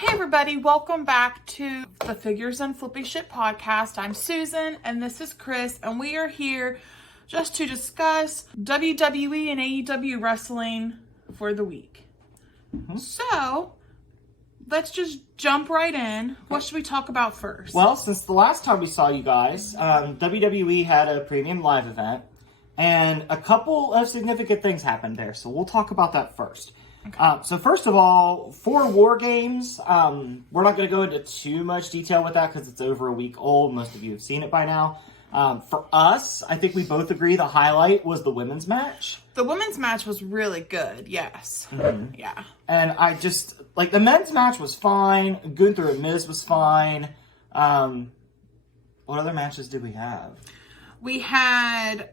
Hey everybody, welcome back to the Figures and Flippy Shit podcast. I'm Susan and this is Chris, and we are here just to discuss WWE and AEW wrestling for the week. So, let's just jump right in. What should we talk about first? Well, since the last time we saw you guys, WWE had a premium live event, and a couple of significant things happened there, so we'll talk about that first. Okay. So first of all, for War Games, we're not going to go into too much detail with that because it's over a week old. Most of you have seen it by now. For us, I think we both agree the highlight was the women's match. The women's match was really good, yes. Mm-hmm. Yeah. And I just, like, the men's match was fine. Gunther and Miz was fine. What other matches did we have? We had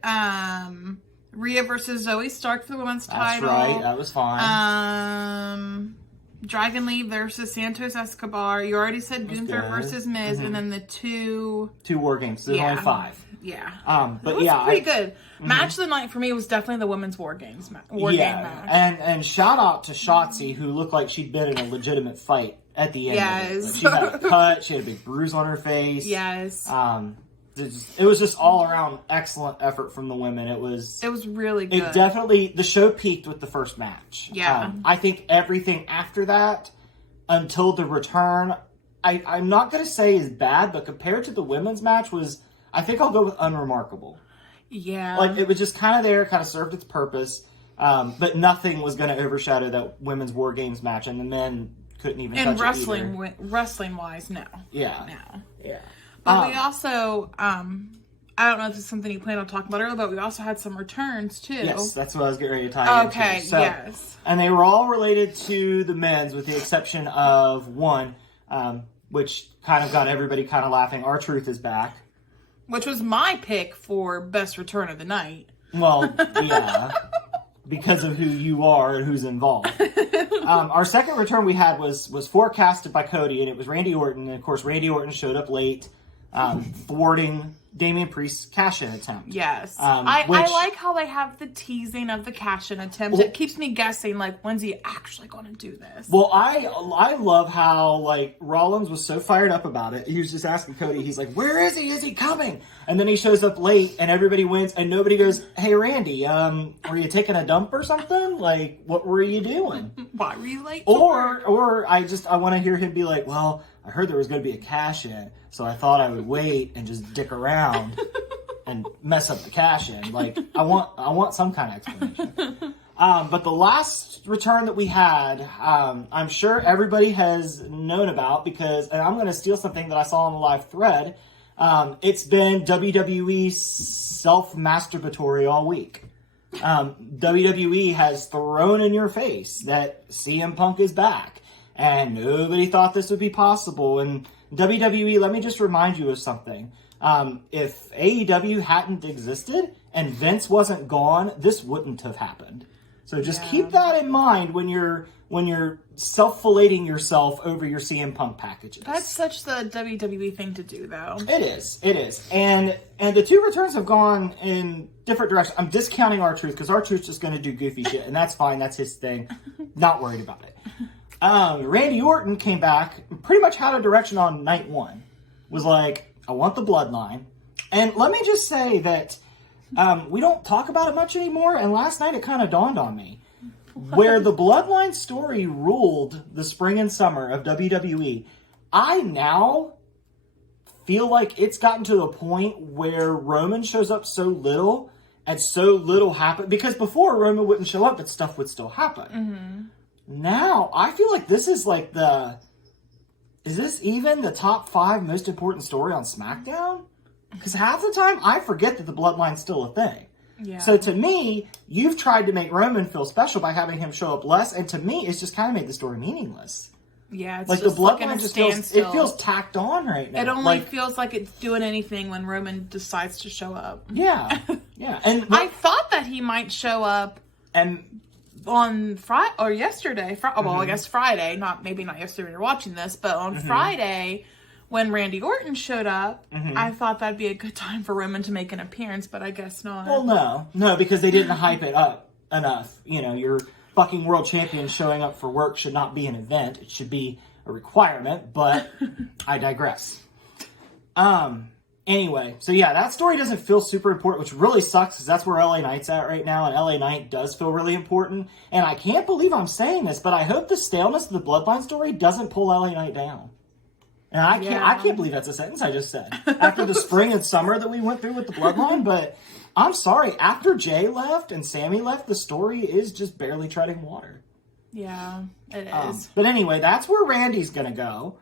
Rhea versus Zoe Stark for the women's title. That's right. That was fine. Dragon Lee versus Santos Escobar. You already said Gunther versus Miz, and then the two War Games. There's only 5. Yeah. But it was yeah, pretty good. Match of the night for me was definitely the women's War Games game match. And shout out to Shotzi, who looked like she'd been in a legitimate fight at the end. Yes. Of it. Like, she had a cut. She had a big bruise on her face. Yes. It was just all around excellent effort from the women. It was really good. It definitely, the show peaked with the first match. Yeah. I think everything after that, until the return, I'm not going to say is bad, but compared to the women's match I think I'll go with unremarkable. Yeah. Like, it was just kind of there, kind of served its purpose, but nothing was going to overshadow that women's War Games match, and the men couldn't even touch it either. Wrestling-wise, no. Yeah. No. Yeah. But we also, I don't know if this is something you planned on talking about earlier, but we also had some returns, too. Yes, that's what I was getting ready to tie into. Okay, so, yes. And they were all related to the men's, with the exception of one, which kind of got everybody kind of laughing. R-Truth is back. Which was my pick for best return of the night. Well, yeah, because of who you are and who's involved. Our second return we had was forecasted by Cody, and it was Randy Orton. And, of course, Randy Orton showed up late, thwarting Damian Priest's cash-in attempt. Yes. I like how they have the teasing of the cash-in attempt. Well, it keeps me guessing, like, when's he actually going to do this? Well, I love how, like, Rollins was so fired up about it. He was just asking Cody, he's like, where is he? Is he coming? And then he shows up late, and everybody wins, and nobody goes, hey, Randy, were you taking a dump or something? Like, what were you doing? Why were you late? Or I want to hear him be like, well, I heard there was going to be a cash-in, so I thought I would wait and just dick around and mess up the cash-in. Like, I want some kind of explanation. But the last return that we had, I'm sure everybody has known about because, and I'm going to steal something that I saw on the live thread. It's been WWE self-masturbatory all week. WWE has thrown in your face that CM Punk is back. And nobody thought this would be possible. And WWE, let me just remind you of something. If AEW hadn't existed and Vince wasn't gone, this wouldn't have happened. So just keep that in mind when you're self-filleting yourself over your CM Punk packages. That's such the WWE thing to do, though. It is. And the two returns have gone in different directions. I'm discounting R-Truth because R-Truth's just going to do goofy shit, and that's fine. That's his thing. Not worried about it. Randy Orton came back, pretty much had a direction on night one. Was like, I want the bloodline. And let me just say that we don't talk about it much anymore, and last night it kind of dawned on me. Where the bloodline story ruled the spring and summer of WWE, I now feel like it's gotten to the point where Roman shows up so little, and so little happens. Because before, Roman wouldn't show up, but stuff would still happen. Mm-hmm. Now, I feel like this is like is this even the top 5 most important story on SmackDown? Because half the time, I forget that the bloodline's still a thing. Yeah. So to me, you've tried to make Roman feel special by having him show up less, and to me, it's just kind of made the story meaningless. Yeah, it's like just the bloodline just feels tacked on right now. It only feels like it's doing anything when Roman decides to show up. Yeah, yeah. And I thought that he might show up and on Friday or yesterday. Well, I guess Friday, maybe not yesterday when you're watching this, but on Friday when Randy Orton showed up, I thought that'd be a good time for Roman to make an appearance, but I guess not. Well, no, because they didn't hype it up enough. You know, your fucking world champion showing up for work should not be an event. It should be a requirement, but I digress. Anyway, so yeah, that story doesn't feel super important, which really sucks because that's where LA Knight's at right now, and LA Knight does feel really important. And I can't believe I'm saying this, but I hope the staleness of the Bloodline story doesn't pull LA Knight down. And I can't believe that's a sentence I just said. After the spring and summer that we went through with the Bloodline, but I'm sorry, after Jay left and Sammy left, the story is just barely treading water. Yeah, it is. But anyway, that's where Randy's going to go.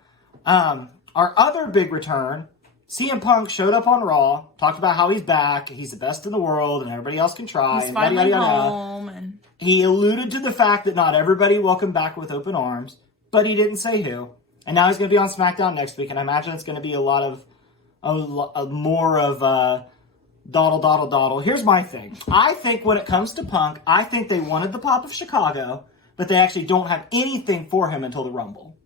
Our other big return, CM Punk showed up on Raw, talked about how he's back, he's the best in the world, and everybody else can try. He's finally home. And he alluded to the fact that not everybody will come back with open arms, but he didn't say who. And now he's going to be on SmackDown next week, and I imagine it's going to be a lot of more of dawdle. Here's my thing. I think when it comes to Punk, I think they wanted the pop of Chicago, but they actually don't have anything for him until the Rumble.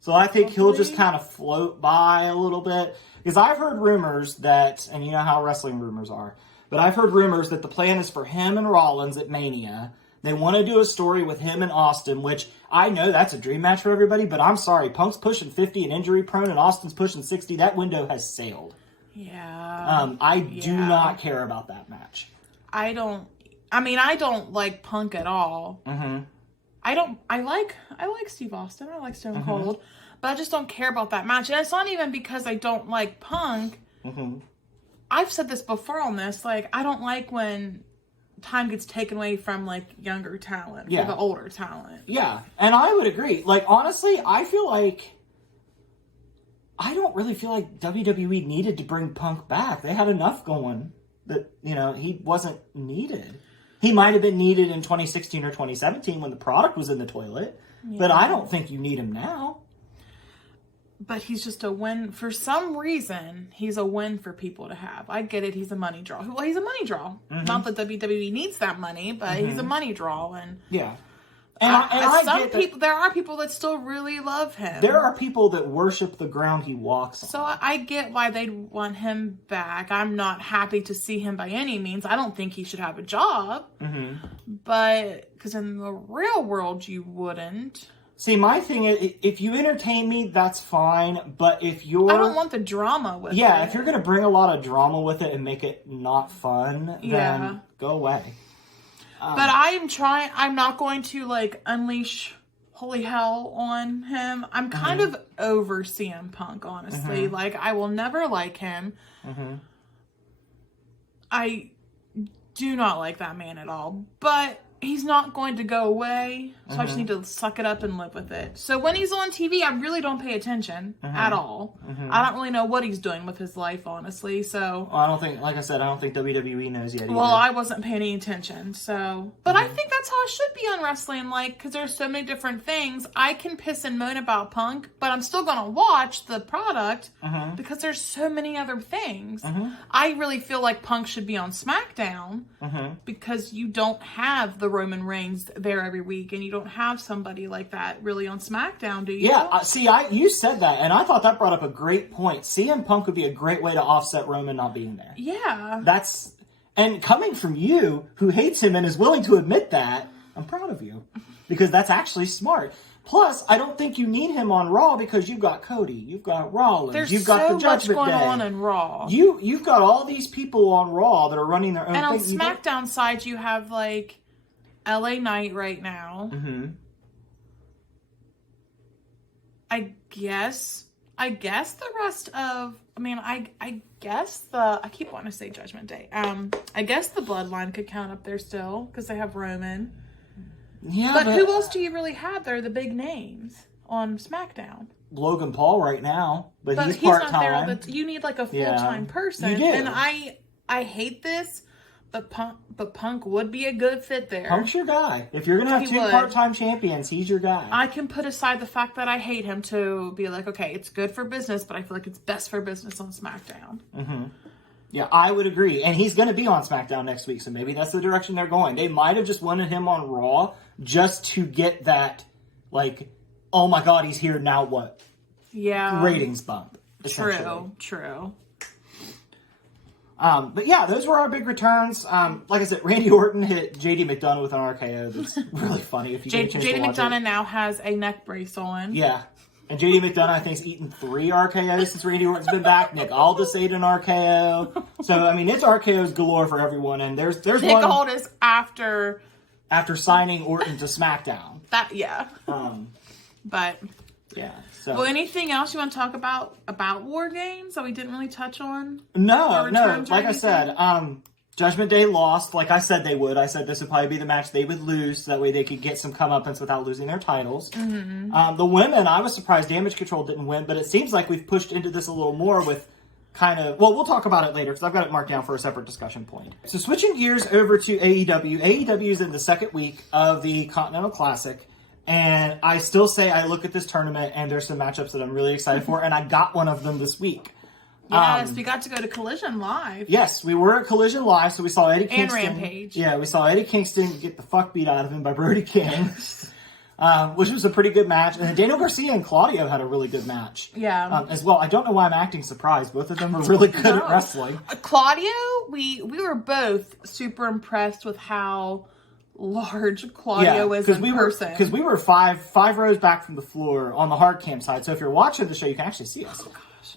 So I think he'll just kind of float by a little bit. Because I've heard rumors that, and you know how wrestling rumors are, but I've heard rumors that the plan is for him and Rollins at Mania. They want to do a story with him and Austin, which I know that's a dream match for everybody, but I'm sorry. Punk's pushing 50 and injury prone, and Austin's pushing 60. That window has sailed. Yeah. I do not care about that match. I don't like Punk at all. Mm-hmm. I like Steve Austin. I like Stone Cold. But I just don't care about that match. And it's not even because I don't like Punk. Mm-hmm. I've said this before on this. Like, I don't like when time gets taken away from, like, younger talent. For the older talent. Yeah. And I would agree. Like, honestly, I don't really feel like WWE needed to bring Punk back. They had enough going that, he wasn't needed. He might have been needed in 2016 or 2017 when the product was in the toilet. Yeah. But I don't think you need him now. But he's just a win. For some reason, he's a win for people to have. I get it. He's a money draw. Well, he's a money draw. Mm-hmm. Not that WWE needs that money, but he's a money draw. And yeah. There are people that still really love him. There are people that worship the ground he walks on. So I get why they'd want him back. I'm not happy to see him by any means. I don't think he should have a job. Mm-hmm. But, because in the real world, you wouldn't. See, my thing is, if you entertain me, that's fine. But if you're... I don't want the drama with it. Yeah, if you're going to bring a lot of drama with it and make it not fun, then go away. But I'm not going to, like, unleash holy hell on him. I'm kind of over CM Punk, honestly. Mm-hmm. Like, I will never like him. Mm-hmm. I do not like that man at all. But he's not going to go away. So I just need to suck it up and live with it. So when he's on TV, I really don't pay attention at all. Mm-hmm. I don't really know what he's doing with his life, honestly. So I don't think WWE knows yet either. Well, I wasn't paying any attention. So, but I think that's how it should be on wrestling. Like, because there's so many different things. I can piss and moan about Punk, but I'm still going to watch the product because there's so many other things. I really feel like Punk should be on SmackDown because you don't have the Roman Reigns there every week, and you don't have somebody like that really on SmackDown, do you? Yeah, you said that, and I thought that brought up a great point. CM Punk would be a great way to offset Roman not being there. Yeah. And coming from you, who hates him and is willing to admit that, I'm proud of you, because that's actually smart. Plus, I don't think you need him on Raw because you've got Cody, you've got Rollins, you've got the Judgment Day. There's so much going on in Raw. You've got all these people on Raw that are running their own thing. And on SmackDown side, you have, like, LA Knight right now. Mm-hmm. I guess the rest of... I guess I keep wanting to say Judgment Day. I guess the Bloodline could count up there still, because they have Roman. Yeah, but who else do you really have there, the big names, on SmackDown? Logan Paul right now, but he's part-time. Not there. You need, like, a full-time person. You do. And I hate this, but Punk would be a good fit there. Punk's your guy. If you're going to have two part-time champions, he's your guy. I can put aside the fact that I hate him to be like, okay, it's good for business, but I feel like it's best for business on SmackDown. Mm-hmm. Yeah, I would agree. And he's going to be on SmackDown next week, so maybe that's the direction they're going. They might have just wanted him on Raw just to get that, like, oh my God, he's here, now what? Yeah. Ratings bump. True. But yeah, those were our big returns. Like I said, Randy Orton hit JD McDonough with an RKO. That's really funny if you get a chance to watch JD McDonough now has a neck brace on. Yeah. And JD McDonough, I think, has eaten 3 RKOs since Randy Orton's been back. Nick Aldis ate an RKO. So, I mean, it's RKOs galore for everyone. And there's Nick one... Aldis after signing Orton to SmackDown. Yeah. But... Yeah. So. Well, anything else you want to talk about War Games that we didn't really touch on? No. Like I said, Judgment Day lost like I said they would. I said this would probably be the match they would lose, so that way they could get some comeuppance without losing their titles. Mm-hmm. The women, I was surprised Damage Control didn't win, but it seems like we've pushed into this a little more with kind of... Well, we'll talk about it later because I've got it marked down for a separate discussion point. So switching gears over to AEW. AEW is in the second week of the Continental Classic. And I still say I look at this tournament and there's some matchups that I'm really excited for, and I got one of them this week. Yes, we got to go to Collision Live. Yes, we were at Collision Live, so we saw Eddie Kingston. And Rampage. Yeah, we saw Eddie Kingston get the fuck beat out of him by Brody King, which was a pretty good match. And then Daniel Garcia and Claudio had a really good match. Yeah. As well. I don't know why I'm acting surprised. Both of them were really good at wrestling. Claudio, we were both super impressed with how large Claudio is in person. Because we were five rows back from the floor on the hard cam side. So if you're watching the show, you can actually see us. Oh,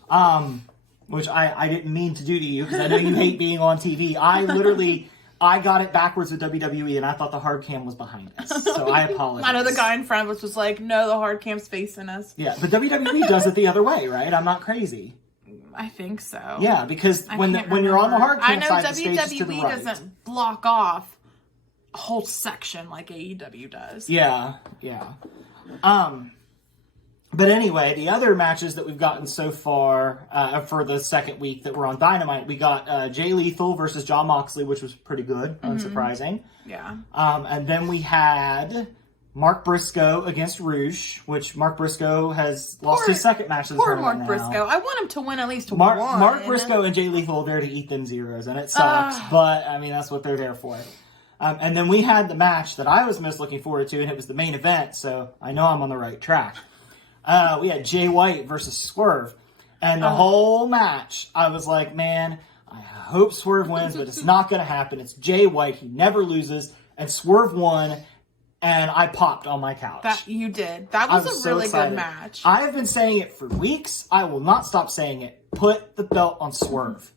gosh. Which I didn't mean to do to you because I know you hate being on TV. I got it backwards with WWE and I thought the hard cam was behind us. So I apologize. I know the guy in front of us was like, no, the hard cam's facing us. Yeah, but WWE does it the other way, right? I'm not crazy. I think so. Yeah, because when you're on the hard cam side, the stage is to the right. WWE doesn't block off a whole section like AEW does. Yeah. But anyway, the other matches that we've gotten so far for the second week that were on Dynamite, we got Jay Lethal versus Jon Moxley, which was pretty good, unsurprising. Yeah. And then we had Mark Briscoe against Rouge, which Mark Briscoe has lost his second match of the tournament now. Poor Mark Briscoe. I want him to win at least one. Mark Briscoe and Jay Lethal are there to eat them zeros, and it sucks, but I mean, that's what they're there for. And then we had the match that I was most looking forward to, and it was the main event, so I know I'm on the right track. We had Jay White versus Swerve. And the whole match, I was like, man, I hope Swerve wins, but it's not going to happen. It's Jay White. He never loses. And Swerve won, and I popped on my couch. That you did. That was a really good match. I have been saying it for weeks. I will not stop saying it. Put the belt on Swerve.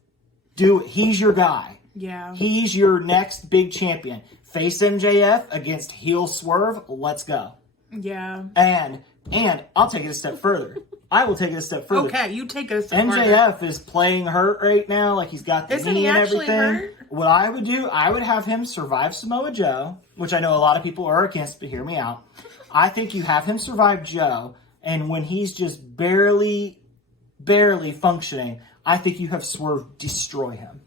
Do it. He's your guy. Yeah. He's your next big champion. Face MJF against heel Swerve. Let's go. Yeah. And I'll take it a step further. I will take it a step further. Okay, you take it a step further. MJF is playing hurt right now. Like, he's got the knee and everything. Hurt? What I would do, I would have him survive Samoa Joe, which I know a lot of people are against, but hear me out. I think you have him survive Joe, and when he's just barely functioning, I think you have Swerve destroy him.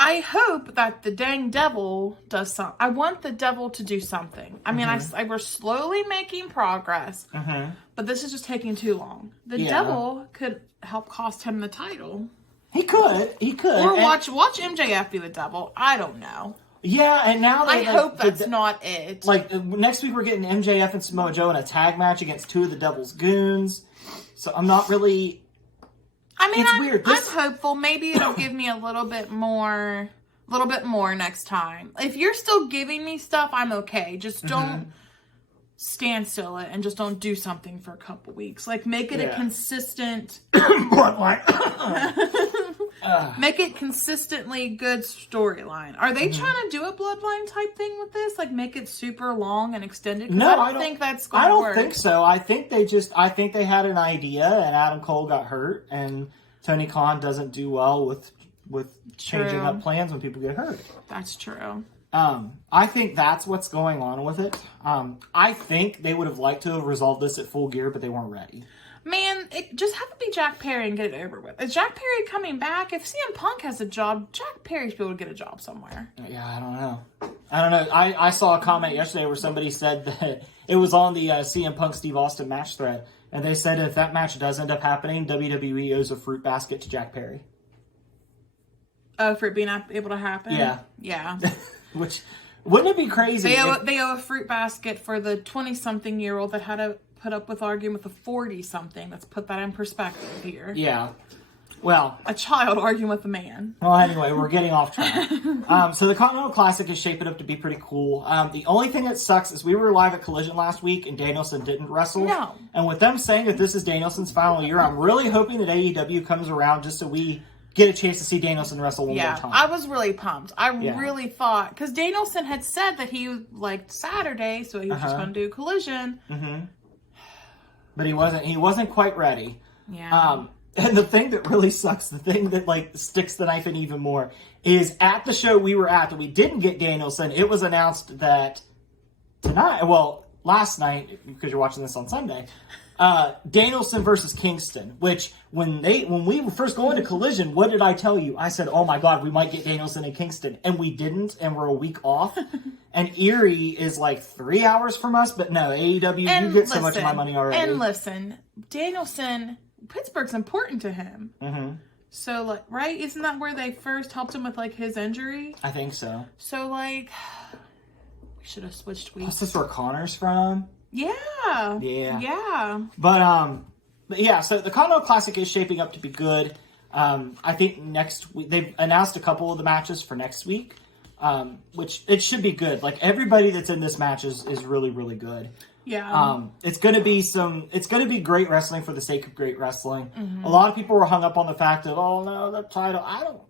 I hope that the dang devil does something. I want the devil to do something. I mean, we're slowly making progress, but this is just taking too long. The devil could help cost him the title. He could. Or watch MJF be the devil. I don't know. Yeah, and now I hope that's not it. Like, next week we're getting MJF and Samoa Joe in a tag match against 2 of the devil's goons. So I'm not really... I mean, it's weird. I'm hopeful. Maybe it'll give me a little bit more next time. If you're still giving me stuff, I'm okay. Just don't stand still and just don't do something for a couple weeks. Like, make it a consistent... Bloodline. Make it consistently good storyline. Are they trying to do a bloodline type thing with this? Like, make it super long and extended? No, I don't think that's going to work. I don't think so. I think they had an idea, and Adam Cole got hurt, and Tony Khan doesn't do well with changing up plans when people get hurt. That's true. I think that's what's going on with it. I think they would have liked to have resolved this at Full Gear, but they weren't ready. Man, just have it be Jack Perry and get it over with. Is Jack Perry coming back? If CM Punk has a job, Jack Perry should be able to get a job somewhere. Yeah, I don't know. I saw a comment yesterday where somebody said that it was on the CM Punk Steve Austin match thread, and they said if that match does end up happening, WWE owes a fruit basket to Jack Perry. Oh, for it being able to happen? Yeah. Yeah. Which, wouldn't it be crazy? They owe a fruit basket for the 20-something-year-old that had to put up with arguing with a 40-something. Let's put that in perspective here. Yeah. Well, a child arguing with a man. Well, anyway, we're getting off track. So the Continental Classic is shaping up to be pretty cool. The only thing that sucks is we were live at Collision last week and Danielson didn't wrestle. No. And with them saying that this is Danielson's final year, I'm really hoping that AEW comes around just so we get a chance to see Danielson wrestle one more time. I was really pumped. I really thought, because Danielson had said that he liked Saturday, so he was just going to do Collision. Mm-hmm. But he wasn't quite ready. Yeah. And the thing that really sucks, the thing that like sticks the knife in even more, is at the show we were at that we didn't get Danielson, it was announced that last night, because you're watching this on Sunday, Danielson versus Kingston, which when we were first going to Collision, what did I tell you? I said, oh my God, we might get Danielson and Kingston. And we didn't, and we're a week off. And Erie is like 3 hours from us, but no, AEW, you get so much of my money already. And listen, Danielson, Pittsburgh's important to him. Mm-hmm. So, like, right? Isn't that where they first helped him with, like, his injury? I think so. So, like, we should have switched weeks. Is this where Connor's from? Yeah. But yeah, so the Continental Classic is shaping up to be good. I think next week, they've announced a couple of the matches for next week, which it should be good. Like, everybody that's in this match is really, really good. Yeah. It's gonna be great wrestling for the sake of great wrestling. Mm-hmm. A lot of people were hung up on the fact of, oh no, the title.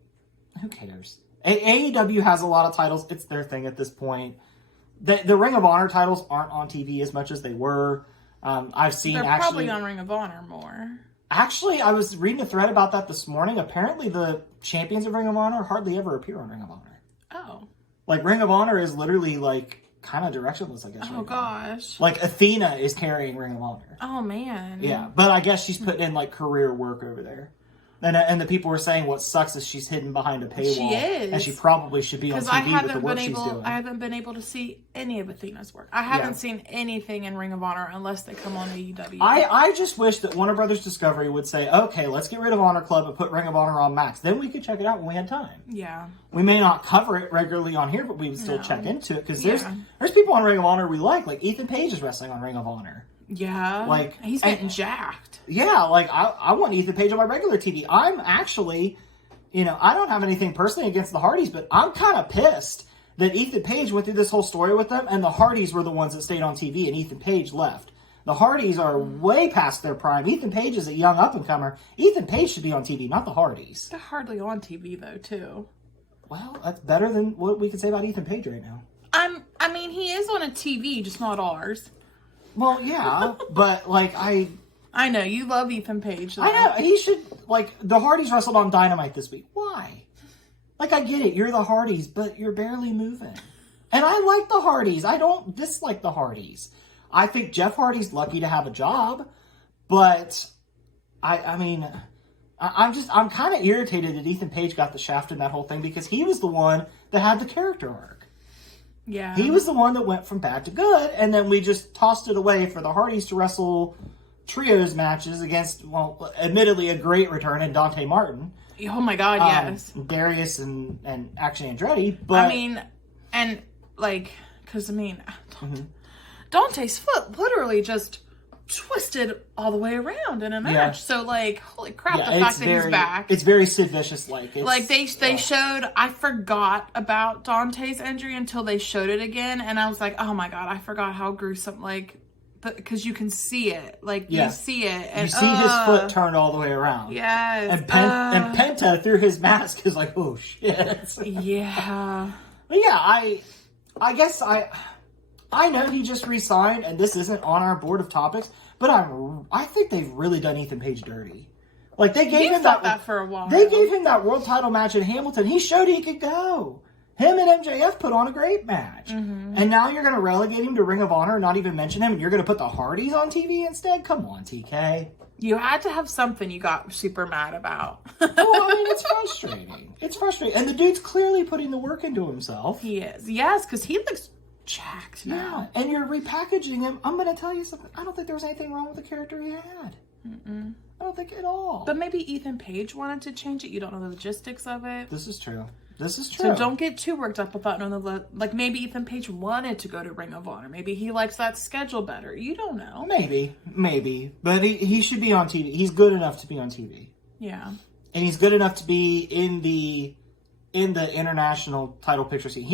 Who cares? AEW has a lot of titles. It's their thing at this point. The Ring of Honor titles aren't on TV as much as they were. They're probably on Ring of Honor more. Actually, I was reading a thread about that this morning. Apparently, the champions of Ring of Honor hardly ever appear on Ring of Honor. Oh. Like, Ring of Honor is literally like kind of directionless, I guess. Oh, gosh. Like, Athena is carrying Ring of Honor. Oh, man. Yeah, but I guess she's putting in, like, career work over there. And the people were saying what sucks is she's hidden behind a paywall. She is. And she probably should be on TV with the work she's doing. I haven't been able to see any of Athena's work. I haven't seen anything in Ring of Honor unless they come on AEW. I just wish that Warner Brothers Discovery would say, okay, let's get rid of Honor Club and put Ring of Honor on Max. Then we could check it out when we had time. Yeah. We may not cover it regularly on here, but we would still check into it. Because there's people on Ring of Honor we like Ethan Page is wrestling on Ring of Honor. Yeah. Like, he's getting jacked. Yeah, like, I want Ethan Page on my regular TV. I'm actually, I don't have anything personally against the Hardys, but I'm kind of pissed that Ethan Page went through this whole story with them, and the Hardys were the ones that stayed on TV, and Ethan Page left. The Hardys are way past their prime. Ethan Page is a young up-and-comer. Ethan Page should be on TV, not the Hardys. They're hardly on TV, though, too. Well, that's better than what we can say about Ethan Page right now. I mean, he is on a TV, just not ours. Well, yeah, but, like, I know, you love Ethan Page. Though. I know, he should, like, the Hardys wrestled on Dynamite this week. Why? Like, I get it, you're the Hardys, but you're barely moving. And I like the Hardys. I don't dislike the Hardys. I think Jeff Hardy's lucky to have a job, but, I'm kind of irritated that Ethan Page got the shaft in that whole thing because he was the one that had the character arc. Yeah. He was the one that went from bad to good, and then we just tossed it away for the Hardys to wrestle trios matches against, well, admittedly a great return in Dante Martin. Oh my God, yes. Darius and Action Andretti, but... Dante's foot literally just twisted all the way around in a match. Yeah. So, like, holy crap, the fact that he's back. It's very Sid Vicious-like. They showed, I forgot about Dante's injury until they showed it again, and I was like, oh my God, I forgot how gruesome, because you can see it. You see it. And, you see his foot turned all the way around. Yes. And Penta, through his mask, is like, oh, shit. Yeah. But yeah, I guess I know he just re-signed, and this isn't on our board of topics, but I think they've really done Ethan Page dirty. Like, they gave him that for a while. They gave him that world title match in Hamilton. He showed he could go. Him and MJF put on a great match. Mm-hmm. And now you're going to relegate him to Ring of Honor and not even mention him, and you're going to put the Hardys on TV instead? Come on, TK. You had to have something you got super mad about. Well, I mean, it's frustrating. It's frustrating. And the dude's clearly putting the work into himself. He is. Yes, because he looks jacked now. Yeah, and you're repackaging him. I'm going to tell you something. I don't think there was anything wrong with the character he had. Mm-mm. I don't think at all. But maybe Ethan Page wanted to change it. You don't know the logistics of it. This is true. So don't get too worked up about knowing maybe Ethan Page wanted to go to Ring of Honor. Maybe he likes that schedule better. You don't know. Maybe. But he should be on TV. He's good enough to be on TV. Yeah. and he's good enough to be in the international title picture scene.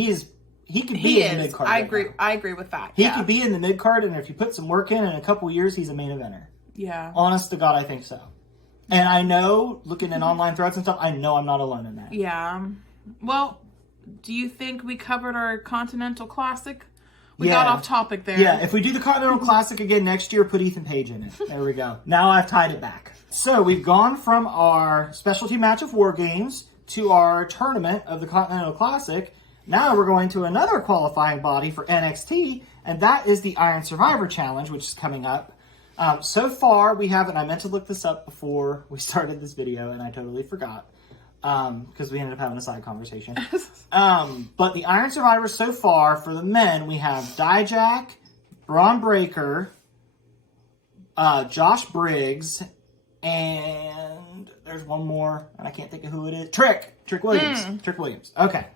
He could be in the mid card. I agree with that. He could be in the mid card, and if you put some work in a couple years, he's a main eventer. Yeah. Honest to God, I think so. And I know, looking in online threads and stuff, I know I'm not alone in that. Yeah. Well, do you think we covered our Continental Classic? We got off topic there. Yeah, if we do the Continental Classic again next year, put Ethan Page in it. There we go. Now I've tied it back. So we've gone from our specialty match of War Games to our tournament of the Continental Classic. Now we're going to another qualifying body for NXT, and that is the Iron Survivor Challenge, which is coming up. So far, we haven't. I meant to look this up before we started this video, and I totally forgot because we ended up having a side conversation. But the Iron Survivor so far for the men, we have Dijak, Braun Breaker, Josh Briggs, and there's one more, and I can't think of who it is. Trick Williams. Trick Williams. Okay.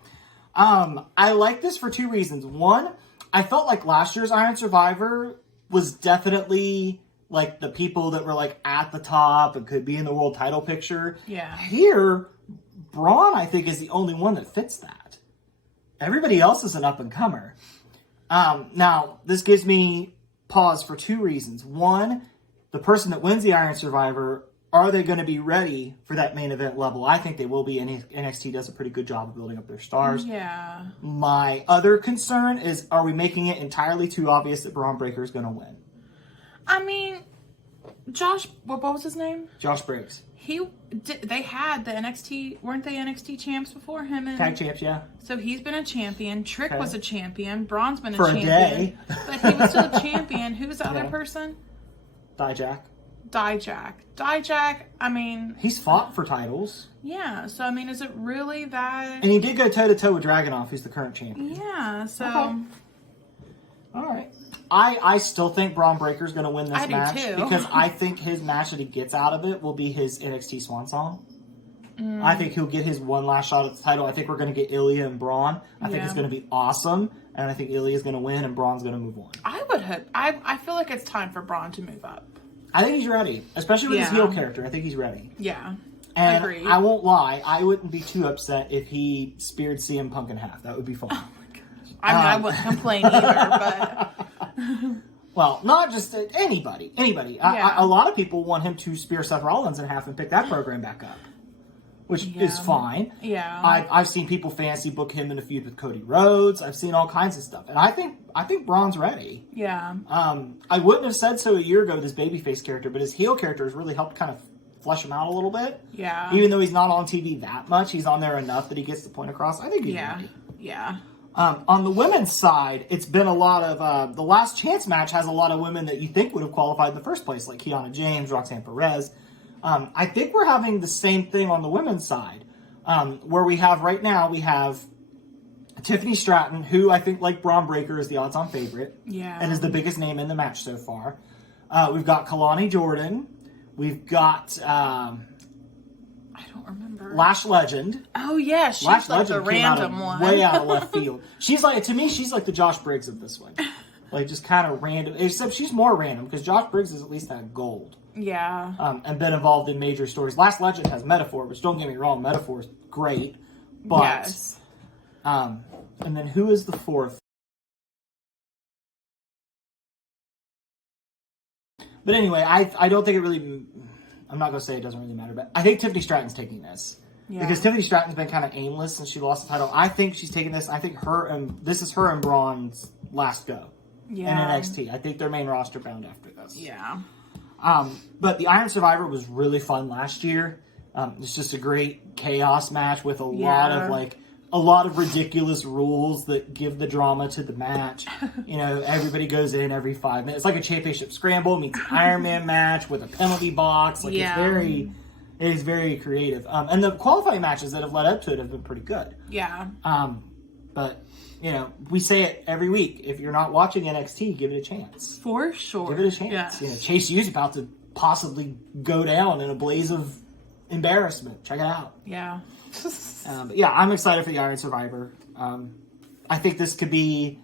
I like this for two reasons. One, I felt like last year's Iron Survivor was definitely like the people that were like at the top and could be in the world title picture. Yeah. Here, Braun, I think, is the only one that fits that. Everybody else is an up-and-comer. Now, this gives me pause for two reasons. One, the person that wins the Iron Survivor, are they going to be ready for that main event level? I think they will be, and NXT does a pretty good job of building up their stars. Yeah. My other concern is, are we making it entirely too obvious that Braun Breaker is going to win? I mean, what was his name? Josh Briggs. They had the NXT, weren't they NXT champs before him? Tag champs, yeah. So he's been a champion. Trick was a champion. Braun's been a For champion. a day. But he was still a champion. Who was the other person? Dijak, I mean... he's fought for titles. Yeah, so I mean, is it really that... And he did go toe-to-toe with Dragunov, who's the current champion. Yeah, so... Okay. All right. I still think Braun Breaker's going to win this match. I do, too. Because I think his match that he gets out of it will be his NXT Swan Song. I think he'll get his one last shot at the title. I think we're going to get Ilya and Braun. I think it's going to be awesome. And I think Ilya's going to win and Braun's going to move on. I would hope... I feel like it's time for Braun to move up. I think he's ready. Especially with his heel character. I think he's ready. Yeah. And agreed. I won't lie. I wouldn't be too upset if he speared CM Punk in half. That would be fun. Oh my gosh. I mean, I wouldn't complain either, but... Well, not just anybody. Yeah. A lot of people want him to spear Seth Rollins in half and pick that program back up, which is fine. Yeah. I've seen people fantasy book him in a feud with Cody Rhodes. I've seen all kinds of stuff, and I think Braun's ready. Yeah. I wouldn't have said so a year ago with his babyface character, but his heel character has really helped kind of flesh him out a little bit. Yeah. Even though he's not on TV that much, he's on there enough that he gets the point across. I think he's ready. Yeah. On the women's side, it's been a lot of... the Last Chance match has a lot of women that you think would have qualified in the first place, like Kiana James, Roxanne Perez. I think we're having the same thing on the women's side, where we have Tiffany Stratton, who I think, like Braun Breaker, is the odds-on favorite. Yeah. And is the biggest name in the match so far. We've got Kalani Jordan. We've got... I don't remember. Lash Legend. Oh, yeah. She's Lash like Legend the random one. Way out of left field. She's like, to me, she's like the Josh Briggs of this one. Like, just kind of random. Except she's more random, because Josh Briggs has at least had gold. Yeah. And been involved in major stories. Lash Legend has Metaphor, which don't get me wrong, Metaphor is great. But, yes. And then who is the fourth? But anyway, I don't think it really... I'm not going to say it doesn't really matter, but I think Tiffany Stratton's taking this. Yeah. Because Tiffany Stratton's been kind of aimless since she lost the title. I think she's taking this. I think this is her and Braun's last go in NXT. I think they're main roster bound after this. Yeah. But the Iron Survivor was really fun last year. It's just a great chaos match with a lot of ridiculous rules that give the drama to the match. You know, everybody goes in every 5 minutes. It's like a championship scramble meets an Iron Man match with a penalty box. Like it is very creative. And the qualifying matches that have led up to it have been pretty good. Yeah. But, you know, we say it every week. If you're not watching NXT, give it a chance. For sure. Give it a chance. Yeah. You know, Chase U's about to possibly go down in a blaze of embarrassment. Check it out. Yeah. But yeah, I'm excited for the Iron Survivor. I think this could be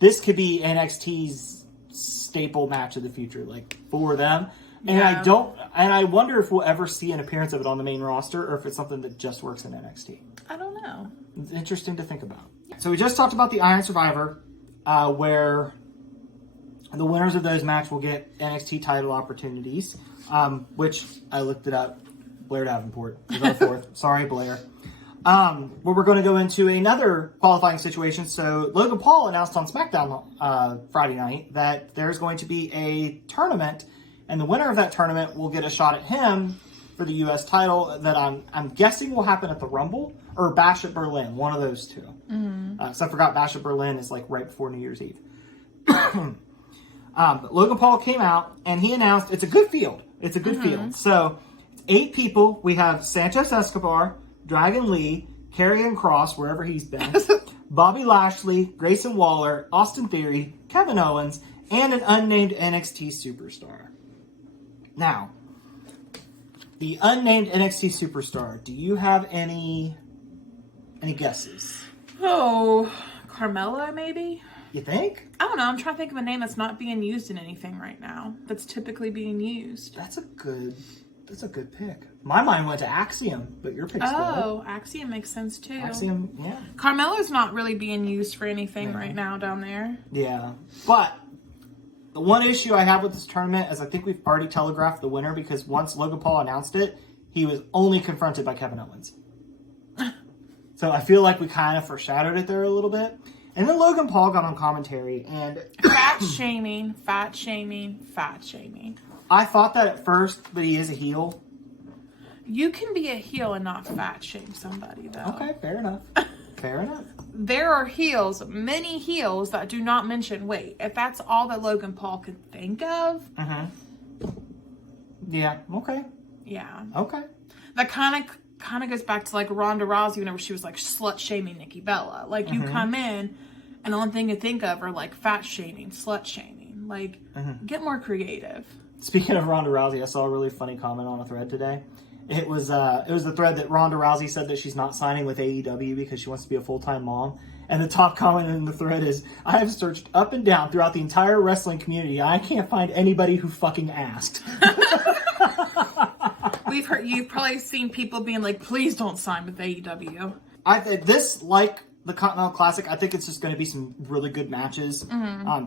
NXT's staple match of the future, like for them. And I wonder if we'll ever see an appearance of it on the main roster or if it's something that just works in NXT. I don't know. It's interesting to think about. So we just talked about the Iron Survivor, where the winners of those matches will get NXT title opportunities, which I looked it up. Blair Davenport is our fourth. Sorry, Blair. Where we're going to go into another qualifying situation. So Logan Paul announced on SmackDown Friday night that there's going to be a tournament, and the winner of that tournament will get a shot at him for the U.S. title that I'm guessing will happen at the Rumble or Bash at Berlin, one of those two. So I forgot Bash at Berlin is like right before New Year's Eve. But Logan Paul came out and he announced it's a good field. It's a good field. So 8 people. We have Santos Escobar, Dragon Lee, Karrion Kross, wherever he's been, Bobby Lashley, Grayson Waller, Austin Theory, Kevin Owens, and an unnamed NXT superstar. Now, the unnamed NXT superstar, do you have any guesses? Oh, Carmella, maybe? You think? I don't know. I'm trying to think of a name that's not being used in anything right now. That's typically being used. That's a good pick. My mind went to Axiom, but your pick's good. Oh, Axiom makes sense too. Axiom, yeah. Carmella's not really being used for anything right now down there. Yeah. But the one issue I have with this tournament is I think we've already telegraphed the winner because once Logan Paul announced it, he was only confronted by Kevin Owens. So I feel like we kind of foreshadowed it there a little bit. And then Logan Paul got on commentary and... Fat shaming, fat shaming, fat shaming. I thought that at first, but he is a heel. You can be a heel and not fat shame somebody, though. Okay, fair enough. Fair enough. There are heels, many heels, that do not mention weight. If that's all that Logan Paul could think of. Yeah, okay. Yeah. Okay. That kind of goes back to like Ronda Rousey whenever she was like slut shaming Nikki Bella. Like you come in and the only thing you think of are like fat shaming, slut shaming. Like get more creative. Speaking of Ronda Rousey, I saw a really funny comment on a thread today. It was the thread that Ronda Rousey said that she's not signing with AEW because she wants to be a full-time mom. And the top comment in the thread is, I have searched up and down throughout the entire wrestling community. I can't find anybody who fucking asked. You've probably seen people being like, please don't sign with AEW. This, like the Continental Classic, I think it's just going to be some really good matches.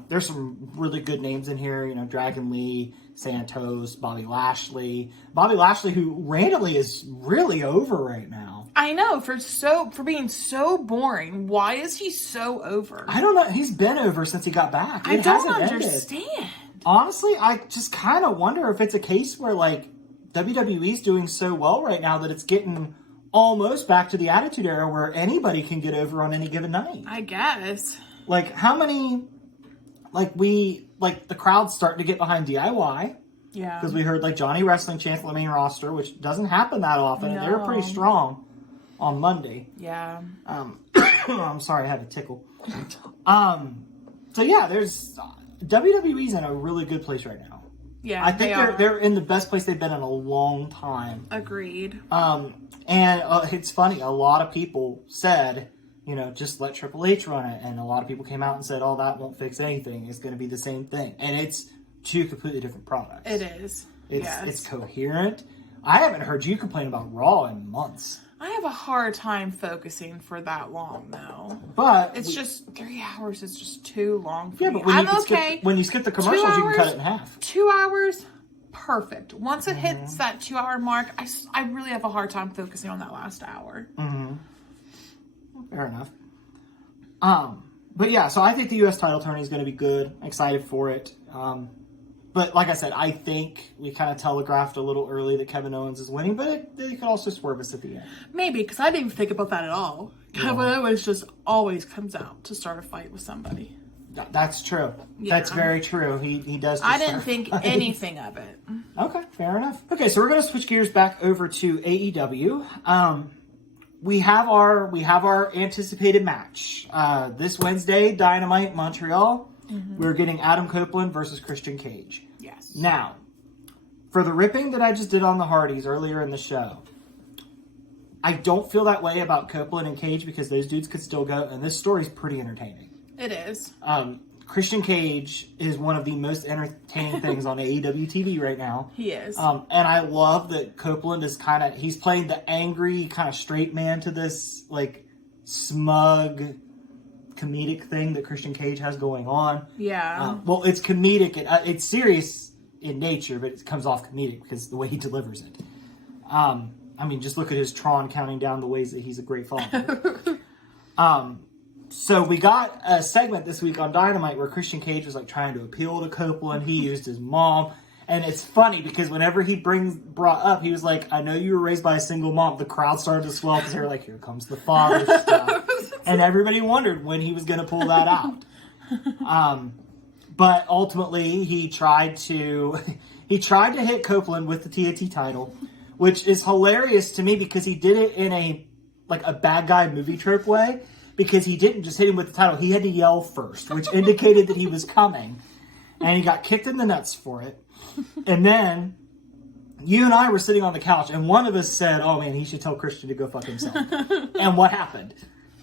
There's some really good names in here. You know, Dragon Lee, Santos, Bobby Lashley. Bobby Lashley, who randomly is really over right now. I know, for being so boring. Why is he so over? I don't know. He's been over since he got back. I don't understand. Honestly, I just kind of wonder if it's a case where, like, WWE's doing so well right now that it's getting almost back to the Attitude Era where anybody can get over on any given night. I guess. Like, how many... the crowd's starting to get behind DIY. Yeah. Because we heard, like, Johnny Wrestling chants on the main roster, which doesn't happen that often. No. They were pretty strong on Monday. Yeah. I'm sorry, I had a tickle. So, yeah, there's... WWE's in a really good place right now. Yeah, I think they're in the best place they've been in a long time. Agreed. And it's funny, a lot of people said, you know, just let Triple H run it. And a lot of people came out and said, oh, that won't fix anything. It's going to be the same thing. And it's two completely different products. It is. It's coherent. I haven't heard you complain about Raw in months. I have a hard time focusing for that long, though. But it's just 3 hours is just too long for me. But when you skip the commercials, you can cut it in half. 2 hours, perfect. Once it hits that 2 hour mark, I really have a hard time focusing on that last hour. Fair enough. But yeah, so I think the U.S. title tourney is going to be good. I'm excited for it. But like I said, I think we kind of telegraphed a little early that Kevin Owens is winning, but they could also swerve us at the end. Maybe, because I didn't even think about that at all. Yeah. Kevin Owens just always comes out to start a fight with somebody. That's true. Yeah. That's very true. He does. I didn't think anything of it. Okay, fair enough. Okay, so we're going to switch gears back over to AEW. We have our anticipated match this Wednesday, Dynamite Montreal. We're getting Adam Copeland versus Christian Cage. Yes. Now, for the ripping that I just did on the Hardys earlier in the show, I don't feel that way about Copeland and Cage because those dudes could still go, and this story's pretty entertaining. It is. Christian Cage is one of the most entertaining things on AEW TV right now. He is. And I love that Copeland is he's playing the angry, kind of straight man to this, like, smug, comedic thing that Christian Cage has going on. Yeah. Well, it's comedic. It's serious in nature, but it comes off comedic because the way he delivers it. I mean, just look at his Tron counting down the ways that he's a great father. So we got a segment this week on Dynamite where Christian Cage was like trying to appeal to Copeland. He used his mom. And it's funny because whenever he brought up, he was like, I know you were raised by a single mom. The crowd started to swell because they were like, here comes the father stuff. And everybody wondered when he was going to pull that out. But ultimately, he tried to hit Copeland with the TNT title, which is hilarious to me because he did it in a bad guy movie trope way. Because he didn't just hit him with the title. He had to yell first, which indicated that he was coming. And he got kicked in the nuts for it. And then you and I were sitting on the couch, and one of us said, oh man, he should tell Christian to go fuck himself. And what happened?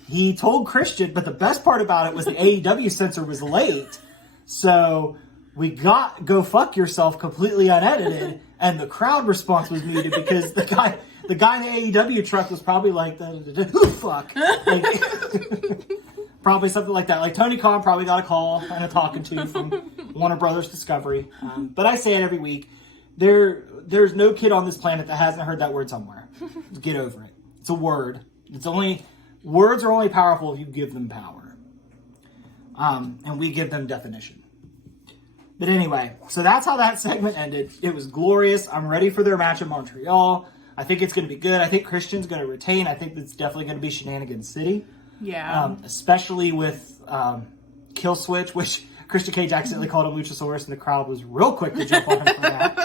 He told Christian, but the best part about it was the AEW censor was late. So we got go fuck yourself completely unedited, and the crowd response was muted because the guy in the AEW truck was probably like, fuck. Like, probably something like that. Like Tony Khan probably got a call and a talking to from Warner Brothers Discovery. But I say it every week. There's no kid on this planet that hasn't heard that word somewhere. Get over it. It's a word. Words are only powerful if you give them power. And we give them definition. But anyway, so that's how that segment ended. It was glorious. I'm ready for their match in Montreal. I think it's going to be good. I think Christian's going to retain. I think it's definitely going to be Shenanigans City. Yeah. Especially with Kill Switch, which Christian Cage accidentally called him Luchasaurus, and the crowd was real quick to jump on him for that.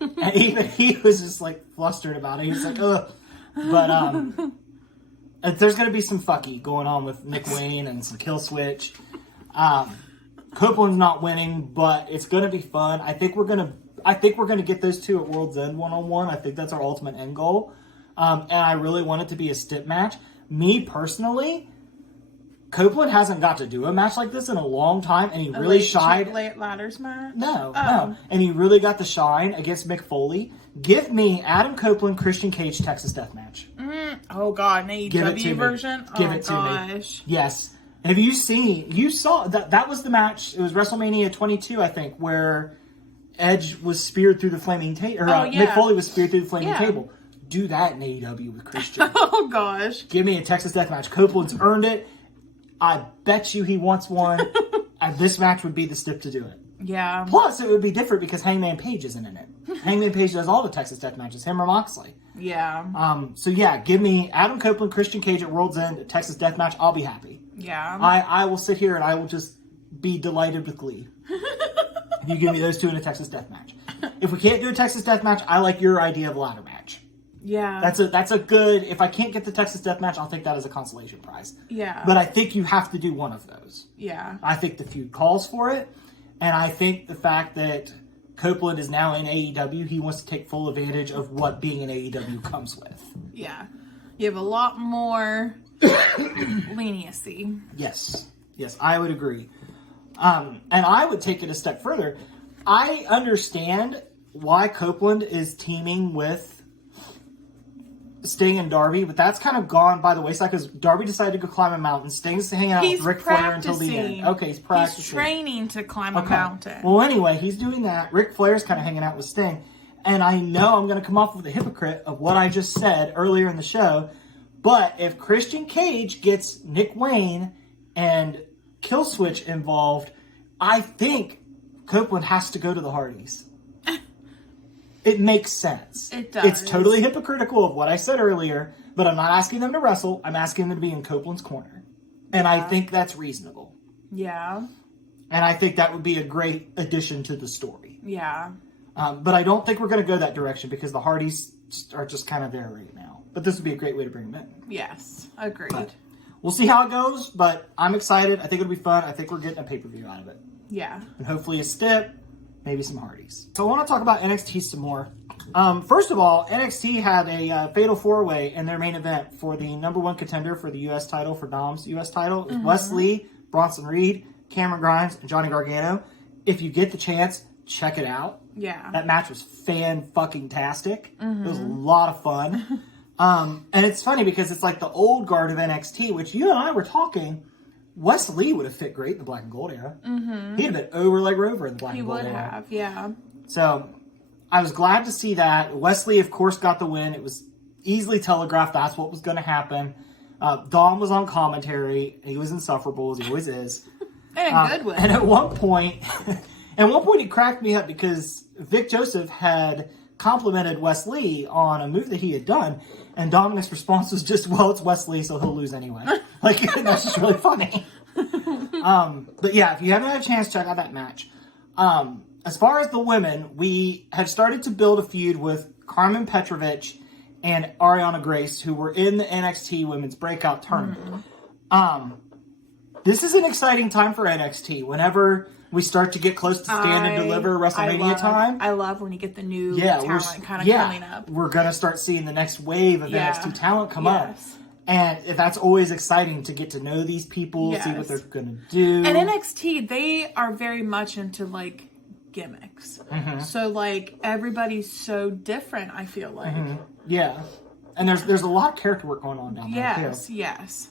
And even he was just like flustered about it. He was like, ugh. But there's going to be some fucky going on with Nick Wayne and some Kill Switch. Copeland's not winning, but it's going to be fun. I think we're going to get those two at World's End one-on-one. I think that's our ultimate end goal. And I really want it to be a stip match. Me, personally, Copeland hasn't got to do a match like this in a long time, and he really shied. Late ladders match? No. And he really got the shine against Mick Foley. Give me Adam Copeland, Christian Cage, Texas Death Match. Oh, God, an AEW version? Give it to me. Yes. Have you saw that was the match, it was WrestleMania 22, I think, where Edge was speared through the flaming table, Mick Foley was speared through the flaming table. Do that in AEW with Christian. Oh, gosh. Give me a Texas Death Match. Copeland's earned it. I bet you he wants one. And this match would be the stip to do it. Yeah. Plus, it would be different because Hangman Page isn't in it. Hangman Page does all the Texas Death Matches, him or Moxley. Yeah. So yeah, give me Adam Copeland, Christian Cage at World's End, a Texas Death Match. I'll be happy. Yeah. I will sit here and I will just be delighted with glee. If you give me those two in a Texas Death Match. If we can't do a Texas Death Match, I like your idea of a ladder match. Yeah. That's a good, if I can't get the Texas Death Match, I'll take that as a consolation prize. Yeah. But I think you have to do one of those. Yeah. I think the feud calls for it. And I think the fact that Copeland is now in AEW, he wants to take full advantage of what being in AEW comes with. Yeah. You have a lot more leniency. Yes, I would agree. And I would take it a step further. I understand why Copeland is teaming with Sting and Darby, but that's kind of gone by the wayside because Darby decided to go climb a mountain. Sting's hanging out with Ric Flair until the end. Okay, he's practicing. He's training to climb a mountain. Well, anyway, he's doing that. Ric Flair's kind of hanging out with Sting. And I know I'm going to come off with a hypocrite of what I just said earlier in the show, but if Christian Cage gets Nick Wayne and Killswitch involved, I think Copeland has to go to the Hardys. It makes sense. It does. It's totally hypocritical of what I said earlier, but I'm not asking them to wrestle. I'm asking them to be in Copeland's corner. And I think that's reasonable. Yeah. And I think that would be a great addition to the story. Yeah. But I don't think we're going to go that direction because the Hardys are just kind of there right now. But this would be a great way to bring them in. Yes. Agreed. But we'll see how it goes, but I'm excited. I think it'll be fun. I think we're getting a pay-per-view out of it. Yeah. And hopefully a stip, maybe some Hardys. So I want to talk about NXT some more. First of all, NXT had a fatal four-way in their main event for the number one contender for the U.S. title, for Dom's U.S. title. Mm-hmm. Wes Lee, Bronson Reed, Cameron Grimes, and Johnny Gargano. If you get the chance, check it out. Yeah. That match was fan-fucking-tastic. It was a lot of fun. And it's funny because it's like the old guard of NXT, which you and I were talking. Wes Lee would have fit great in the black and gold era. He'd have been over like Rover in the black and gold era. He would have, yeah. So I was glad to see that. Wesley, of course, got the win. It was easily telegraphed that's what was going to happen. Dom was on commentary. He was insufferable, as he always is. And a good one. And at one point he cracked me up because Vic Joseph had complimented Wes Lee on a move that he had done. And Dominic's response was just, well, it's Wes Lee, so he'll lose anyway. Like, that's just really funny. But yeah, if you haven't had a chance, check out that match. As far as the women, we had started to build a feud with Carmen Petrovich and Ariana Grace, who were in the NXT Women's Breakout Tournament. This is an exciting time for NXT. Whenever we start to get close to Stand and Deliver WrestleMania time. I love when you get the new talent kind of coming up. We're going to start seeing the next wave of NXT talent come up. And that's always exciting to get to know these people, see what they're going to do. And NXT, they are very much into, like, gimmicks. So, like, everybody's so different, I feel like. Yeah. And there's a lot of character work going on down there, too. Yes.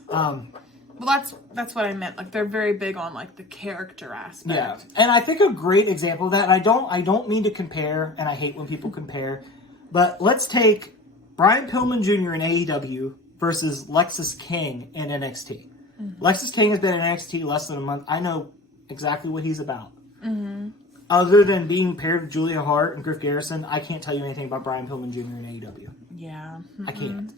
Well, that's what I meant. Like, they're very big on, like, the character aspect. Yeah. And I think a great example of that, and I don't mean to compare, and I hate when people compare, but let's take Brian Pillman Jr. in AEW versus Lexis King in NXT. Lexis King has been in NXT less than a month. I know exactly what he's about. Other than being paired with Julia Hart and Griff Garrison, I can't tell you anything about Brian Pillman Jr. in AEW. Yeah. I can't.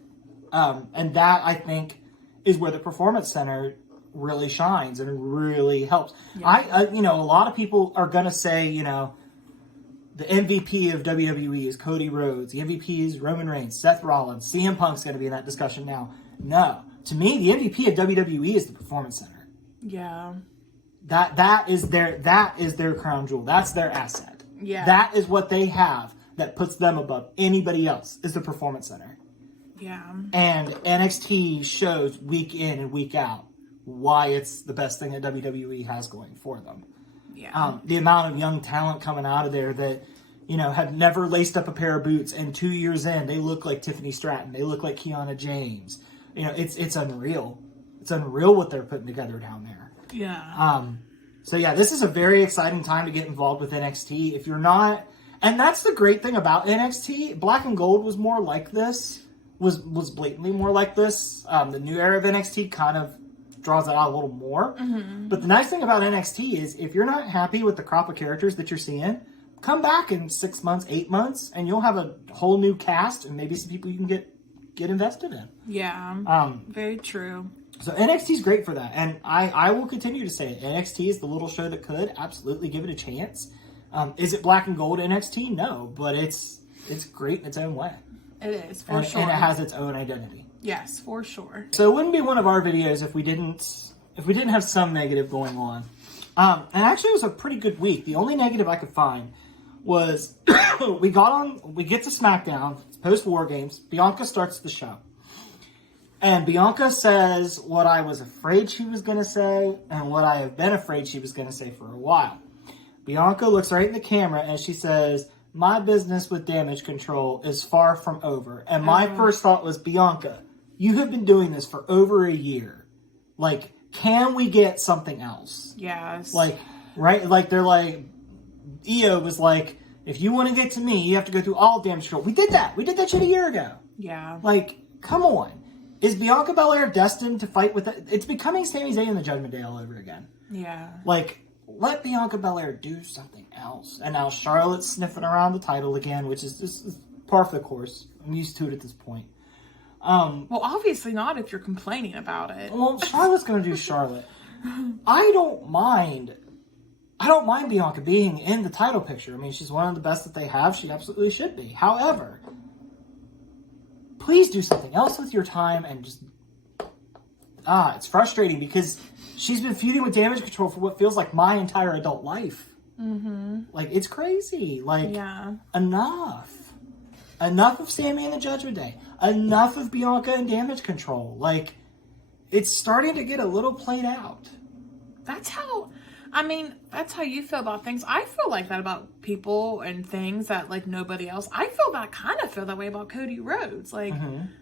And that, I think, is where the Performance Center really shines and really helps. A lot of people are going to say, the MVP of WWE is Cody Rhodes. The MVP is Roman Reigns, Seth Rollins, CM Punk's going to be in that discussion now. No. To me, the MVP of WWE is the Performance Center. Yeah. That is their crown jewel. That's their asset. Yeah. That is what they have that puts them above anybody else, is the Performance Center. Yeah. And NXT shows week in and week out why it's the best thing that WWE has going for them. Yeah. The amount of young talent coming out of there that, have never laced up a pair of boots, and 2 years in, they look like Tiffany Stratton. They look like Kiana James. It's unreal. It's unreal what they're putting together down there. Yeah. So yeah, this is a very exciting time to get involved with NXT. If you're not, and that's the great thing about NXT, Black and Gold was more like this. Was blatantly more like this. The new era of NXT kind of draws that out a little more. But the nice thing about NXT is if you're not happy with the crop of characters that you're seeing, come back in 6 months, 8 months, and you'll have a whole new cast and maybe some people you can get invested in. Yeah. Very true. So NXT's great for that. And I will continue to say it. NXT is the little show that could. Absolutely give it a chance. Is it Black and Gold NXT? No. But it's great in its own way. It is, for sure. And it has its own identity. Yes, for sure. So it wouldn't be one of our videos if we didn't have some negative going on. And actually it was a pretty good week. The only negative I could find was we get to SmackDown, it's post War Games, Bianca starts the show. And Bianca says what I was afraid she was going to say and what I have been afraid she was going to say for a while. Bianca looks right in the camera and she says, "My business with Damage Control is far from over." And my first thought was, Bianca, you have been doing this for over a year. Like, can we get something else? Yes. Like, right? Like, they're like, Io was like, if you want to get to me, you have to go through all Damage Control. We did that. We did that shit a year ago. Yeah. Like, come on. Is Bianca Belair destined to fight with it? It's becoming Sami Zayn and the Judgment Day all over again. Yeah. Like, let Bianca Belair do something else. And now Charlotte's sniffing around the title again, which is just par for the course. I'm used to it at this point. Well, obviously not if you're complaining about it. Well, Charlotte's going to do Charlotte. I don't mind Bianca being in the title picture. I mean, she's one of the best that they have. She absolutely should be. However, please do something else with your time and just... it's frustrating because she's been feuding with Damage Control for what feels like my entire adult life. Like, it's crazy. Like, enough. Enough of Sami and the Judgment Day. Enough of Bianca and Damage Control. Like, it's starting to get a little played out. that's how you feel about things. I feel like that about people and things that like nobody else. I kind of feel that way about Cody Rhodes, like,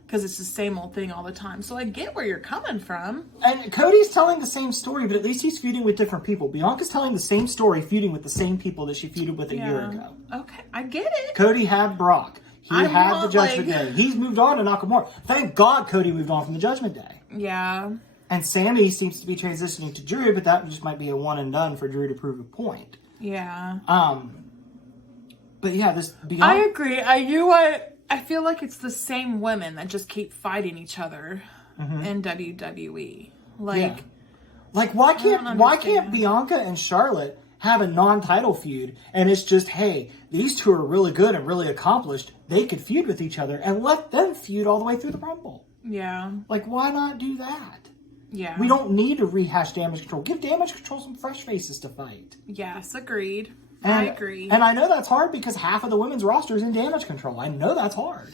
because it's the same old thing all the time. So I get where you're coming from. And Cody's telling the same story, but at least he's feuding with different people. Bianca's telling the same story, feuding with the same people that she feuded with a year ago. Okay, I get it. Cody had Brock. He had the Judgment Day. He's moved on to Nakamura. Thank God Cody moved on from the Judgment Day. Yeah. And Sammy seems to be transitioning to Drew, but that just might be a one and done for Drew to prove a point. Yeah. But yeah, this Bianca... I agree. I feel like it's the same women that just keep fighting each other in WWE. Like, why can't Bianca and Charlotte have a non-title feud, and it's just, hey, these two are really good and really accomplished. They could feud with each other, and let them feud all the way through the Rumble. Yeah. Like, why not do that? Yeah. We don't need to rehash Damage Control. Give Damage Control some fresh faces to fight. Yes, agreed. I agree. And I know that's hard because half of the women's roster is in Damage Control. I know that's hard.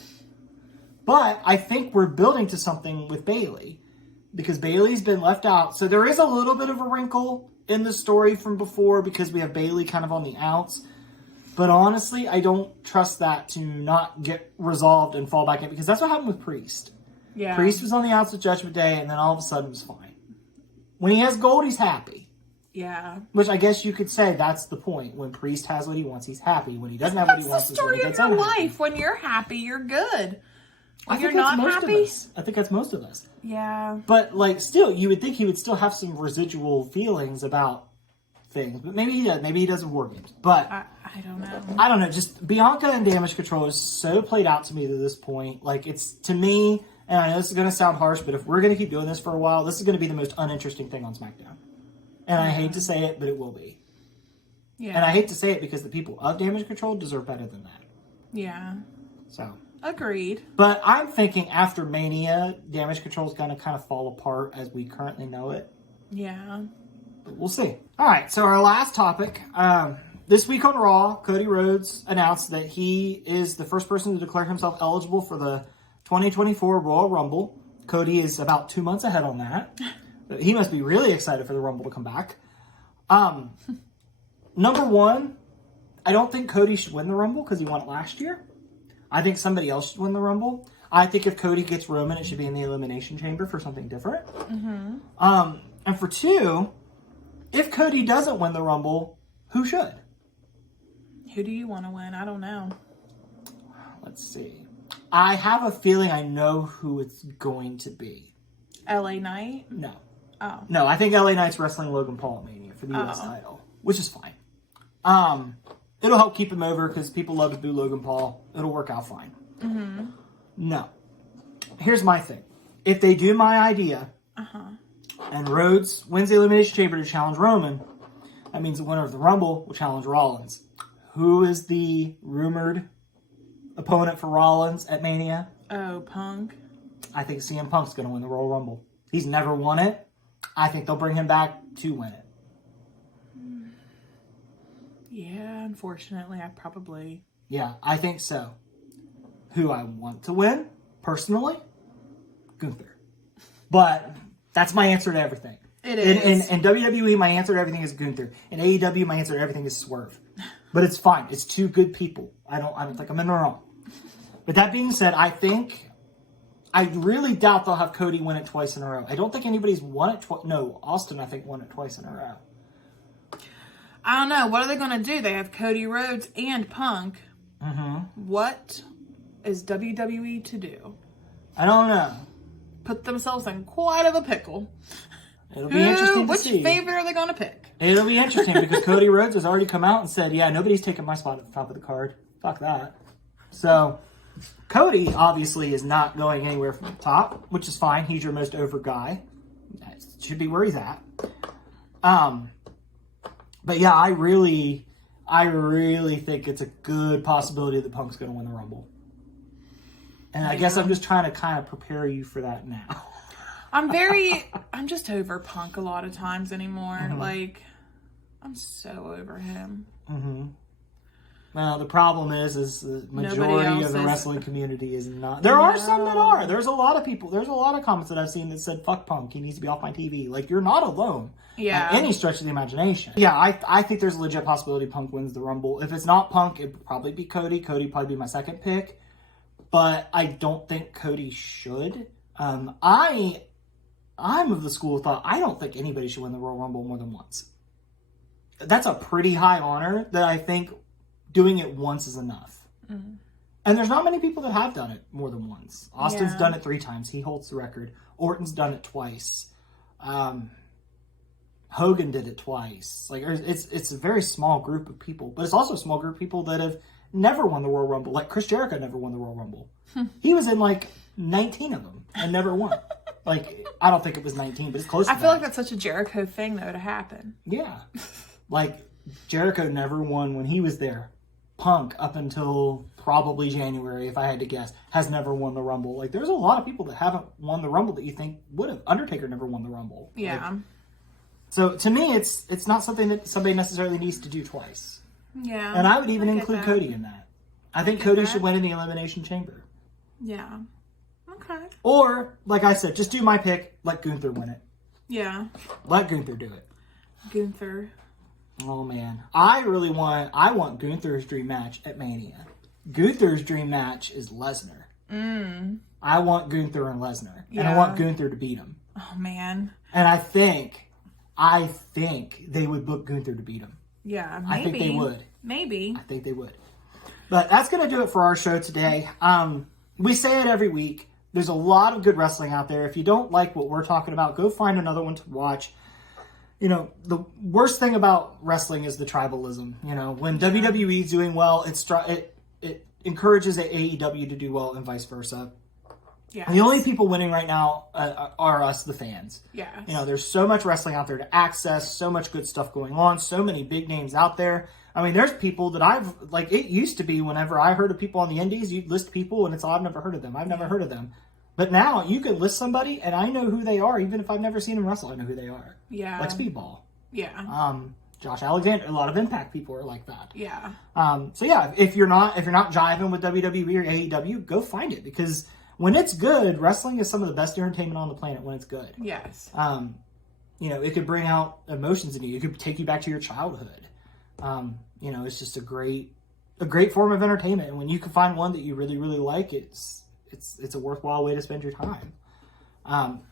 But I think we're building to something with Bayley. Because Bayley's been left out. So there is a little bit of a wrinkle in the story from before because we have Bayley kind of on the outs. But honestly, I don't trust that to not get resolved and fall back in. Because that's what happened with Priest. Yeah. Priest was on the outs with Judgment Day, and then all of a sudden was fine. When he has gold, he's happy. Yeah. Which I guess you could say that's the point. When Priest has what he wants, he's happy. When he doesn't have what he wants, that's the story of your life. When you're happy, you're good. When you're not happy, I think that's most of us. Yeah. But like, still, you would think he would still have some residual feelings about things. But maybe he does. Maybe he does with War Games. But I don't know. I don't know. Just Bianca and Damage Control is so played out to me to this point. Like, it's to me. And I know this is going to sound harsh, but if we're going to keep doing this for a while, this is going to be the most uninteresting thing on SmackDown. And I hate to say it, but it will be. Yeah. And I hate to say it because the people of Damage Control deserve better than that. Yeah. So. Agreed. But I'm thinking after Mania, Damage Control is going to kind of fall apart as we currently know it. Yeah. But we'll see. All right, so our last topic. This week on Raw, Cody Rhodes announced that he is the first person to declare himself eligible for the 2024 Royal Rumble. Cody is about 2 months ahead on that. He must be really excited for the Rumble to come back. Number one, I don't think Cody should win the Rumble because he won it last year. I think somebody else should win the Rumble. I think if Cody gets Roman, it should be in the Elimination Chamber for something different. And for two, if Cody doesn't win the Rumble, who should? Who do you want to win? I don't know. Let's see. I have a feeling I know who it's going to be. LA Knight? No. Oh. No, I think LA Knight's wrestling Logan Paul at Mania for the US title, which is fine. It'll help keep him over because people love to boo Logan Paul. It'll work out fine. No. Here's my thing. If they do my idea and Rhodes wins the Elimination Chamber to challenge Roman, that means the winner of the Rumble will challenge Rollins. Who is the rumored opponent for Rollins at Mania? Oh, Punk. I think CM Punk's going to win the Royal Rumble. He's never won it. I think they'll bring him back to win it. Yeah, unfortunately, I probably... Yeah, I think so. Who I want to win, personally? Gunther. But that's my answer to everything. It is. In WWE, my answer to everything is Gunther. In AEW, my answer to everything is Swerve. But it's fine. It's two good people. I don't think I'm in the wrong. But that being said, I really doubt they'll have Cody win it twice in a row. I don't think anybody's won it twice. No, Austin, I think, won it twice in a row. I don't know. What are they going to do? They have Cody Rhodes and Punk. What is WWE to do? I don't know. Put themselves in quite of a pickle. It'll be interesting to see. Which favorite are they going to pick? It'll be interesting because Cody Rhodes has already come out and said, yeah, nobody's taking my spot at the top of the card. Fuck that. So, Cody obviously is not going anywhere from the top, which is fine. He's your most over guy. That should be where he's at. But yeah, I really think it's a good possibility that Punk's going to win the Rumble. And I guess I'm just trying to kind of prepare you for that now. I'm just over Punk a lot of times anymore. Like, I'm so over him. Well, the problem is the majority of the wrestling community is not. There are some that are. There's a lot of people. There's a lot of comments that I've seen that said, "Fuck Punk. He needs to be off my TV." Like, you're not alone. Yeah. By any stretch of the imagination. Yeah, I think there's a legit possibility Punk wins the Rumble. If it's not Punk, it'd probably be Cody. Cody probably be my second pick. But I don't think Cody should. I'm of the school of thought, I don't think anybody should win the Royal Rumble more than once. That's a pretty high honor that I think doing it once is enough. Mm-hmm. And there's not many people that have done it more than once. Austin's done it 3 times. He holds the record. Orton's done it twice. Hogan did it twice. Like, it's a very small group of people. But it's also a small group of people that have never won the Royal Rumble. Like, Chris Jericho never won the Royal Rumble. He was in, like, 19 of them and never won. Like, I don't think it was 19, but it's close to I feel like that's such a Jericho thing, though, to happen. Yeah. Like, Jericho never won when he was there. Punk, up until probably January, if I had to guess, has never won the Rumble. Like, there's a lot of people that haven't won the Rumble that you think would have. Undertaker never won the Rumble. Yeah. Like, so, to me, it's not something that somebody necessarily needs to do twice. Yeah. And I would even include Cody in that. I think Cody should win in the Elimination Chamber. Yeah. Okay. Or, like I said, just do my pick. Let Gunther win it. Yeah. Let Gunther do it. Gunther. Oh, man. I want Gunther's dream match at Mania. Gunther's dream match is Lesnar. I want Gunther and Lesnar. Yeah. And I want Gunther to beat him. Oh, man. And I think they would book Gunther to beat him. Yeah, maybe. I think they would. Maybe. I think they would. But that's going to do it for our show today. We say it every week. There's a lot of good wrestling out there. If you don't like what we're talking about, go find another one to watch. You know, the worst thing about wrestling is the tribalism. You know, when WWE is doing well, it encourages AEW to do well and vice versa. Yeah. The only people winning right now are us, the fans. Yeah. You know, there's so much wrestling out there to access, so much good stuff going on, so many big names out there. I mean, there's people that it used to be whenever I heard of people on the indies, you'd list people and it's, I've never heard of them. I've never heard of them. But now you could list somebody and I know who they are. Even if I've never seen them wrestle, I know who they are. Yeah. Like Speedball. Yeah. Josh Alexander, a lot of Impact people are like that. Yeah. So yeah, if you're not jiving with WWE or AEW, go find it, because when it's good, wrestling is some of the best entertainment on the planet when it's good. Yes. You know, it could bring out emotions in you. It could take you back to your childhood. You know, it's just a great form of entertainment. And when you can find one that you really, really like, it's a worthwhile way to spend your time.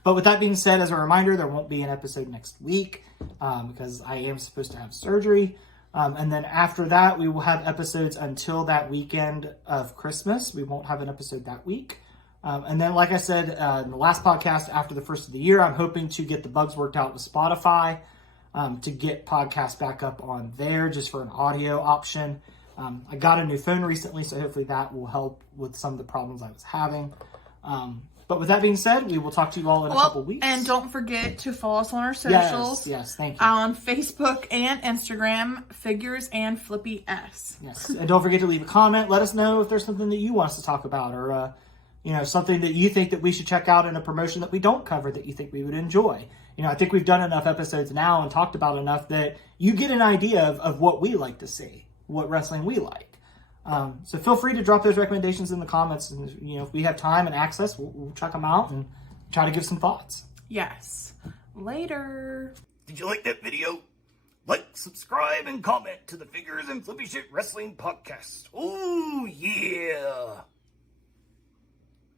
But with that being said, as a reminder, there won't be an episode next week because I am supposed to have surgery. And then after that, we will have episodes until that weekend of Christmas. We won't have an episode that week. And then, like I said, in the last podcast after the first of the year, I'm hoping to get the bugs worked out with Spotify to get podcasts back up on there just for an audio option. I got a new phone recently, so hopefully that will help with some of the problems I was having. But with that being said, we will talk to you all in a couple weeks. And don't forget to follow us on our socials. Yes, thank you. On Facebook and Instagram, Figures and Flippy S. Yes, and don't forget to leave a comment. Let us know if there's something that you want us to talk about, or you know, something that you think that we should check out in a promotion that we don't cover that you think we would enjoy. You know, I think we've done enough episodes now and talked about enough that you get an idea of what we like to see, what wrestling we like. So feel free to drop those recommendations in the comments, and you know, if we have time and access, we'll check them out and try to give some thoughts. Yes. Later. Did you like that video? Like, subscribe, and comment to the Figures and Flippy Shit Wrestling Podcast. Oh, yeah.